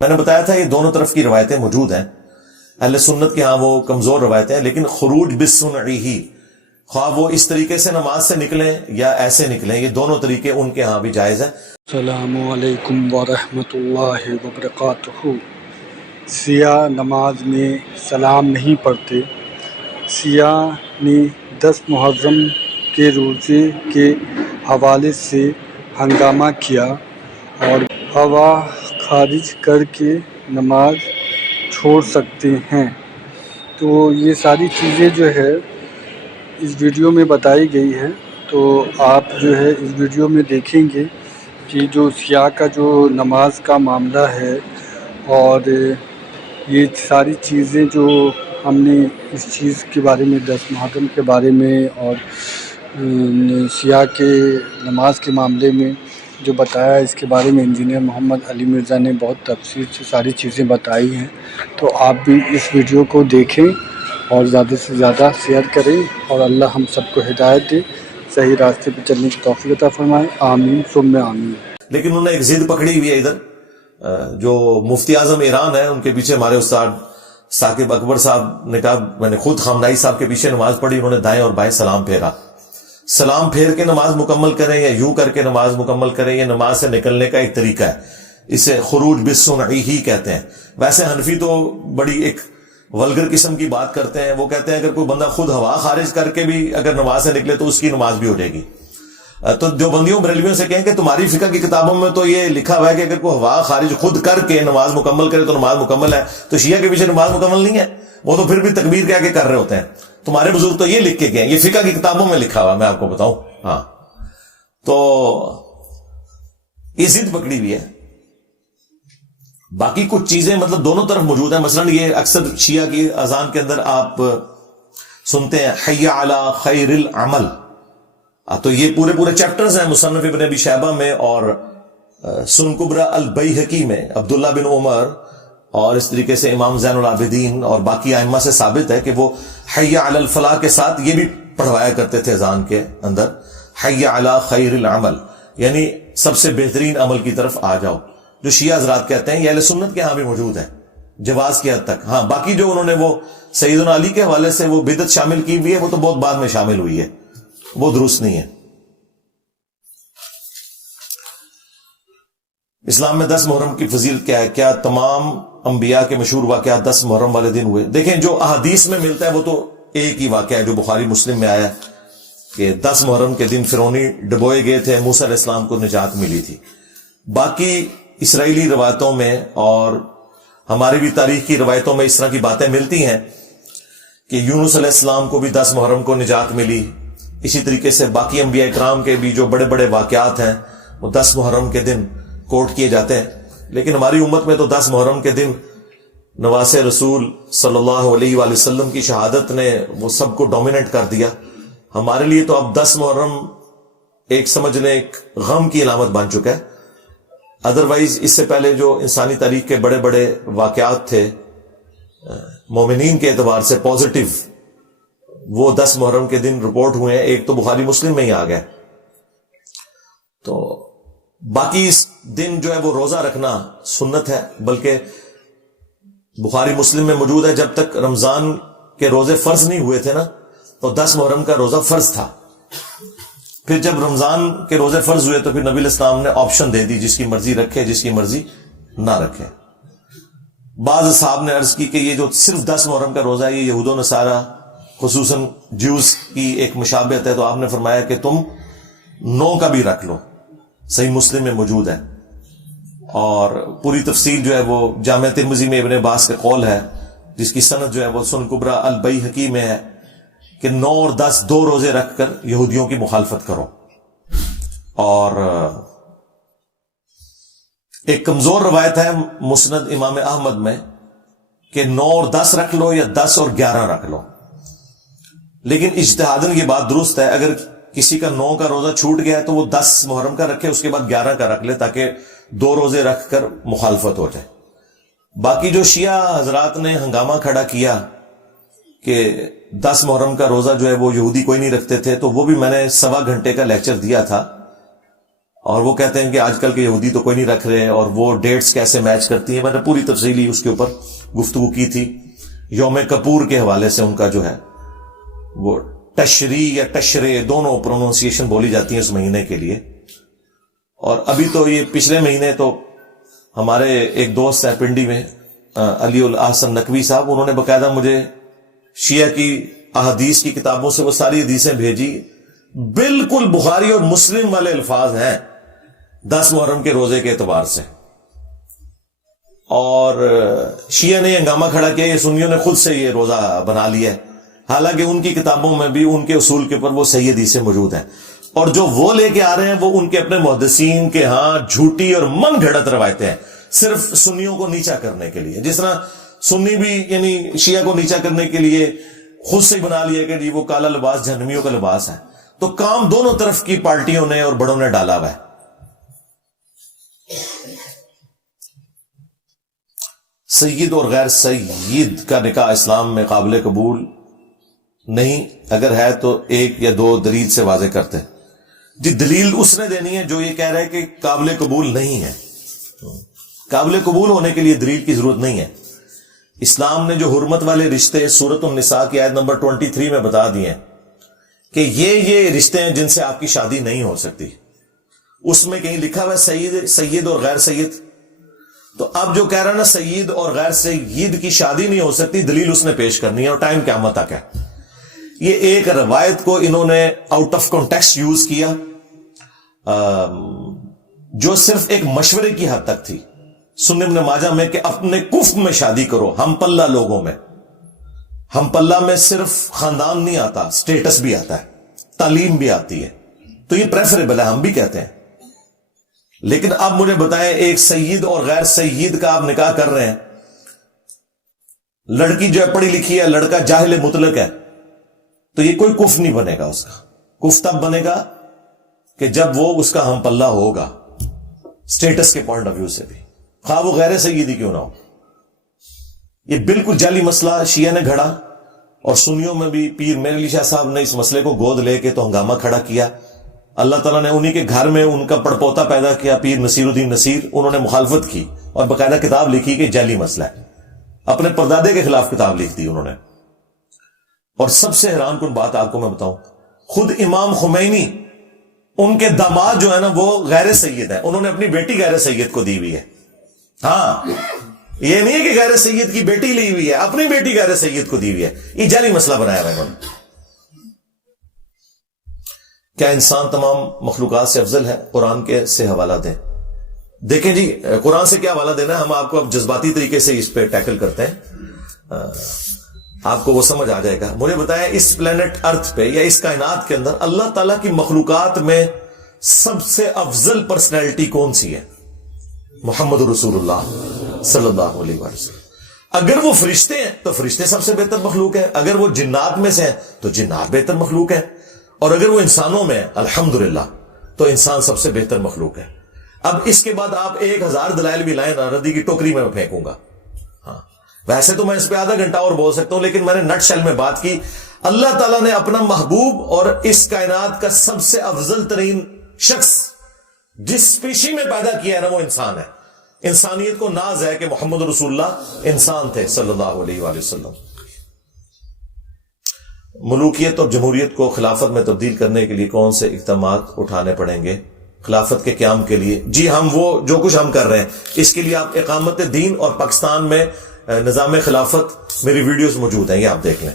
میں نے بتایا تھا یہ دونوں طرف کی روایتیں موجود ہیں. اہل سنت کے ہاں وہ کمزور روایتیں ہیں، لیکن خروج بالسنعہ، خواہ وہ اس طریقے سے نماز سے نکلیں یا ایسے نکلیں، یہ دونوں طریقے ان کے ہاں بھی جائز ہیں. السلام علیکم ورحمۃ اللہ وبرکاتہ. سیاہ نماز میں سلام نہیں پڑھتے. سیاہ نے 10 محرم کے روزے کے حوالے سے ہنگامہ کیا اور ہوا خارج کر کے نماز چھوڑ سکتے ہیں. تو یہ ساری چیزیں جو ہے اس ویڈیو میں بتائی گئی ہے. تو آپ جو ہے اس ویڈیو میں دیکھیں گے کہ جو سیاہ کا جو نماز کا معاملہ ہے اور یہ ساری چیزیں جو ہم نے اس چیز کے بارے میں 10 محرم کے بارے میں اور سیاہ کے نماز کے معاملے میں جو بتایا، اس کے بارے میں انجینئر محمد علی مرزا نے بہت تفصیل سے ساری چیزیں بتائی ہیں. تو آپ بھی اس ویڈیو کو دیکھیں اور زیادہ سے زیادہ شیئر کریں، اور اللہ ہم سب کو ہدایت دے، صحیح راستے پہ چلنے کی توفیق عطا فرمائے. آمین ثم آمین. لیکن انہوں نے ایک ضد پکڑی ہوئی ہے ادھر، جو مفتی اعظم ایران ہے ان کے پیچھے ہمارے استاد ثاقب اکبر صاحب نے کہا، میں نے خود خامنائی صاحب کے پیچھے نماز پڑھی، انہوں نے دائیں اور بائیں سلام پھیرا. سلام پھیر کے نماز مکمل کریں یا یوں کر کے نماز مکمل کریں، یہ نماز سے نکلنے کا ایک طریقہ ہے، اسے خروج بالسنعہ ہی کہتے ہیں. ویسے حنفی تو بڑی ایک ولگر قسم کی بات کرتے ہیں، وہ کہتے ہیں اگر کوئی بندہ خود ہوا خارج کر کے بھی اگر نماز سے نکلے تو اس کی نماز بھی ہو جائے گی. تو جو بندیوں بریلویوں سے کہیں کہ تمہاری فقہ کی کتابوں میں تو یہ لکھا ہوا ہے کہ اگر کوئی ہوا خارج خود کر کے نماز مکمل کرے تو نماز مکمل ہے، تو شیعہ کے پیچھے نماز مکمل نہیں ہے، وہ تو پھر بھی تکبیر کہہ کے کر رہے ہوتے ہیں. تمہارے بزرگ تو یہ لکھ کے گئے، یہ فقہ کی کتابوں میں لکھا ہوا، میں آپ کو بتاؤں. ہاں تو یہ ضد پکڑی ہوئی ہے. باقی کچھ چیزیں مطلب دونوں طرف موجود ہیں. مثلا یہ اکثر شیعہ کی اذان کے اندر آپ سنتے ہیں حی علی خیر العمل، تو یہ پورے چیپٹرز ہیں مصنف ابن ابی شیبہ میں اور سنن کبری البیہقی میں، عبداللہ بن عمر اور اس طریقے سے امام زین العابدین اور باقی ائمہ سے ثابت ہے کہ وہ حی علی الفلاح کے ساتھ یہ بھی پڑھوایا کرتے تھے اذان کے اندر، حی علی خیر العمل، یعنی سب سے بہترین عمل کی طرف آ جاؤ. جو شیعہ حضرات کہتے ہیں یہ اہل سنت کے ہاں بھی موجود ہے جواز کی حد تک. ہاں باقی جو انہوں نے وہ سیدنا علی کے حوالے سے وہ بدعت شامل کی ہوئی ہے، وہ تو بہت بعد میں شامل ہوئی ہے، وہ درست نہیں ہے. اسلام میں 10 محرم کی فضیلت کیا ہے؟ کیا تمام انبیاء کے مشہور واقعات 10 محرم والے دن ہوئے؟ دیکھیں جو احادیث میں ملتا ہے وہ تو ایک ہی واقعہ ہے جو بخاری مسلم میں آیا کہ 10 محرم کے دن فرعونی ڈبوئے گئے تھے، موسیٰ علیہ السلام کو نجات ملی تھی. باقی اسرائیلی روایتوں میں اور ہماری بھی تاریخ کی روایتوں میں اس طرح کی باتیں ملتی ہیں کہ یونس علیہ السلام کو بھی 10 محرم کو نجات ملی. اسی طریقے سے باقی انبیاء اکرام کے بھی جو بڑے بڑے واقعات ہیں وہ 10 محرم کے دن کوٹ کیے جاتے ہیں. لیکن ہماری امت میں تو 10 محرم کے دن نواس رسول صلی اللہ علیہ وآلہ وسلم کی شہادت نے وہ سب کو ڈومینیٹ کر دیا. ہمارے لیے تو اب 10 محرم ایک سمجھ لیں ایک غم کی علامت بن چکا ہے. ادروائز اس سے پہلے جو انسانی تاریخ کے بڑے بڑے واقعات تھے مومنین کے اعتبار سے پازیٹیو، وہ 10 محرم کے دن رپورٹ ہوئے ہیں. ایک تو بخاری مسلم میں ہی آ گیا. تو باقی اس دن جو ہے وہ روزہ رکھنا سنت ہے، بلکہ بخاری مسلم میں موجود ہے جب تک رمضان کے روزے فرض نہیں ہوئے تھے نا تو 10 محرم کا روزہ فرض تھا. پھر جب رمضان کے روزے فرض ہوئے تو پھر نبی علیہ السلام نے آپشن دے دی، جس کی مرضی رکھے جس کی مرضی نہ رکھے. بعض صاحب نے عرض کی کہ یہ جو صرف 10 محرم کا روزہ ہے یہ یہود و نصارہ خصوصاً جوز کی ایک مشابہت ہے، تو آپ نے فرمایا کہ تم 9 کا بھی رکھ لو. صحیح مسلم میں موجود ہے اور پوری تفصیل جو ہے وہ جامع ترمذی میں ابن عباس کا قول ہے، جس کی سند جو ہے وہ سنن کبری البیہقی میں ہے کہ 9 اور 10 2 روزے رکھ کر یہودیوں کی مخالفت کرو. اور ایک کمزور روایت ہے مسند امام احمد میں کہ 9 اور 10 رکھ لو یا 10 اور 11 رکھ لو. لیکن اجتہاداً یہ بات درست ہے، اگر کسی کا 9 کا روزہ چھوٹ گیا ہے تو وہ 10 محرم کا رکھے، اس کے بعد 11 کا رکھ لے تاکہ 2 روزے رکھ کر مخالفت ہو جائے. باقی جو شیعہ حضرات نے ہنگامہ کھڑا کیا کہ 10 محرم کا روزہ جو ہے وہ یہودی کوئی نہیں رکھتے تھے، تو وہ بھی میں نے 1.25 گھنٹے کا لیکچر دیا تھا اور وہ کہتے ہیں کہ آج کل کے یہودی تو کوئی نہیں رکھ رہے, اور وہ ڈیٹس کیسے میچ کرتی ہیں. میں نے پوری تفصیلی اس کے اوپر گفتگو کی تھی. یوم کپور کے حوالے سے ان کا جو ہے وہ تشری یا تشرے دونوں پروننسیشن بولی جاتی ہیں اس مہینے کے لیے. اور ابھی تو یہ پچھلے مہینے تو ہمارے ایک دوست ہے پنڈی میں, علی الاحسن نقوی صاحب, انہوں نے باقاعدہ مجھے شیعہ کی احادیث کی کتابوں سے وہ ساری حدیثیں بھیجی, بالکل بخاری اور مسلم والے الفاظ ہیں 10 محرم کے روزے کے اعتبار سے. اور شیعہ نے ہنگامہ کھڑا کیا, یہ سنیوں نے خود سے یہ روزہ بنا لیا ہے, حالانکہ ان کی کتابوں میں بھی ان کے اصول کے اوپر وہ صحیح حدیثیں موجود ہیں. اور جو وہ لے کے آ رہے ہیں وہ ان کے اپنے محدثین کے ہاں جھوٹی اور من گھڑت روایتیں ہیں, صرف سنیوں کو نیچا کرنے کے لیے. جس طرح سنی بھی یعنی شیعہ کو نیچا کرنے کے لیے خود سے بنا لیا کہ جی وہ کالا لباس جہنمیوں کا لباس ہے. تو کام دونوں طرف کی پارٹیوں نے اور بڑوں نے ڈالا ہوا ہے. سید اور غیر سید کا نکاح اسلام میں قابل قبول نہیں, اگر ہے تو ایک یا دو دلیل سے واضح کرتے. جی دلیل اس نے دینی ہے جو یہ کہہ رہا ہے کہ قابل قبول نہیں ہے. قابل قبول ہونے کے لیے دلیل کی ضرورت نہیں ہے. اسلام نے جو حرمت والے رشتے سورۃ النساء کی آیت نمبر 23 میں بتا دیے ہیں کہ یہ رشتے ہیں جن سے آپ کی شادی نہیں ہو سکتی. اس میں کہیں لکھا ہوا ہے سید اور غیر سید. تو اب جو کہہ رہا ہے نا سید اور غیر سید کی شادی نہیں ہو سکتی, دلیل اس نے پیش کرنی ہے, اور ٹائم قیامت تک ہے. یہ ایک روایت کو انہوں نے آؤٹ آف کانٹیکسٹ یوز کیا, جو صرف ایک مشورے کی حد تک تھی. سنن ابن ماجہ میں کہ اپنے کفر میں شادی کرو, ہم پلہ لوگوں میں. ہم پلہ میں صرف خاندان نہیں آتا, سٹیٹس بھی آتا ہے, تعلیم بھی آتی ہے, تو یہ پریفریبل ہے, ہم بھی کہتے ہیں. لیکن اب مجھے بتائیں, ایک سید اور غیر سید کا آپ نکاح کر رہے ہیں, لڑکی جو ہے پڑھی لکھی ہے, لڑکا جاہل مطلق ہے, تو یہ کوئی کفر نہیں بنے گا. اس کا کفر تب بنے گا کہ جب وہ اس کا ہم پلہ ہوگا, سٹیٹس کے پوائنٹ آف ویو سے بھی, خواہ وہ غیر سیدی کیوں نہ ہو. یہ بالکل جعلی مسئلہ شیعہ نے گھڑا, اور سنیوں میں بھی پیر میرے علی شاہ صاحب نے اس مسئلے کو گود لے کے تو ہنگامہ کھڑا کیا. اللہ تعالیٰ نے انہی کے گھر میں ان کا پڑپوتا پیدا کیا, پیر نصیر الدین نصیر. انہوں نے مخالفت کی اور باقاعدہ کتاب لکھی کہ جعلی مسئلہ ہے. اپنے پردادے کے خلاف کتاب لکھ دی انہوں نے. اور سب سے حیران کن بات آپ کو میں بتاؤں, خود امام خمینی ان کے داماد جو ہے نا وہ غیر سید ہیں, انہوں نے اپنی بیٹی غیر سید کو دی ہوئی ہے. ہاں, یہ نہیں ہے کہ غیر سید کی بیٹی لی ہوئی ہے, اپنی بیٹی غیر سید کو دی ہوئی ہے. یہ جعلی مسئلہ بنایا ہوا ہے انہوں نے. کیا انسان تمام مخلوقات سے افضل ہے؟ قرآن کے سے حوالہ دیں. دیکھیں جی, قرآن سے کیا حوالہ دینا ہے, ہم آپ کو اب جذباتی طریقے سے اس پہ ٹیکل کرتے ہیں, آپ کو وہ سمجھ آ جائے گا. مجھے بتائیں, اس پلانٹ ارتھ پہ یا اس کائنات کے اندر اللہ تعالیٰ کی مخلوقات میں سب سے افضل پرسنالٹی کون سی ہے؟ محمد رسول اللہ صلی اللہ علیہ وسلم. اگر وہ فرشتے ہیں تو فرشتے سب سے بہتر مخلوق ہیں, اگر وہ جنات میں سے ہیں تو جنات بہتر مخلوق ہیں, اور اگر وہ انسانوں میں الحمدللہ تو انسان سب سے بہتر مخلوق ہے. اب اس کے بعد آپ 1000 دلائل بھی لائیں نا, ردی کی ٹوکری میں پھینکوں گا. ہاں, ویسے تو میں اس پہ آدھا گھنٹہ اور بول سکتا ہوں, لیکن میں نے نٹ شیل میں بات کی. اللہ تعالیٰ نے اپنا محبوب اور اس کائنات کا سب سے افضل ترین شخص جس اسپیشی میں پیدا کیا ہے نا وہ انسان ہے. انسانیت کو ناز ہے کہ محمد رسول اللہ انسان تھے صلی اللہ علیہ وآلہ وسلم. ملوکیت اور جمہوریت کو خلافت میں تبدیل کرنے کے لیے کون سے اقدامات اٹھانے پڑیں گے خلافت کے قیام کے لیے؟ جی ہم وہ جو کچھ ہم کر رہے ہیں اس کے لیے آپ اقامت دین اور پاکستان میں نظام خلافت میری ویڈیوز موجود ہیں, یہ آپ دیکھ لیں.